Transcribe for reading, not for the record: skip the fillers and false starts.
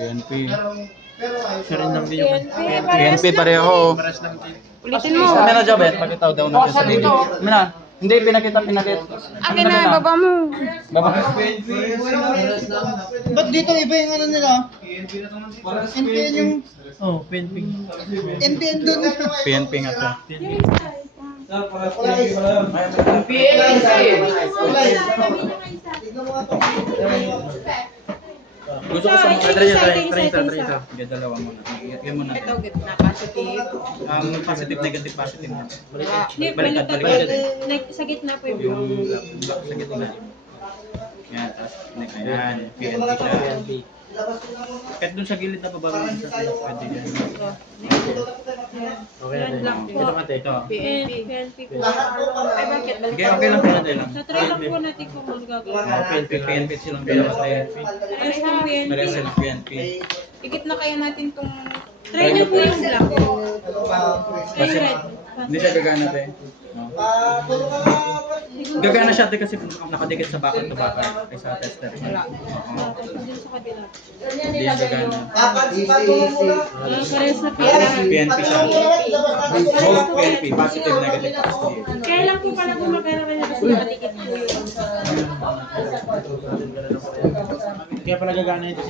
PNP. Siya rin lang din yung PNP pareho. Ulitin mo. Sabi na Jobet, pakitaw daw natin sa video. Mina, hindi pinakit. Akin na, baba mo. Baba. Ba't dito iba yung ano nila? NPN yung... Oh, PNP. NPN doon. PNP nga to. Gusto ko sa mga try. Dalawa muna. Yan muna. Ito, gitna, positive. Positive, negative, positive. Baliktad. Baliktad. Sa gitna po yung Yung sa gitna. Yan, tapos ayan, PNP siya. Kahit dun sa gilid na pabago sa pwede yan. Okay na Yan lang tayo. po. Ito kate, ito. PNP po. Ay, bakit? Okay lang natin lang. Sa try lang po natin kung ano gagawin. PNP silang dalawa sa PNP. Ayos ng PNP. Pareha silang PNP. Ikit na kaya natin tong... Try niyo po yung black. Try red. Hindi siya gagana te. No. Gagana siya te kasi nakadikit sa bakal to bakal ay sa tester. Wala. Oo. Dun sa kabila. Hindi yan gagana. Pares na PNP. PNP siya. Both PNP, positive, negative, positive. Kaya lang po pala kung magkakaroon na gusto nakadikit po yung... Kaya pala gagana ito.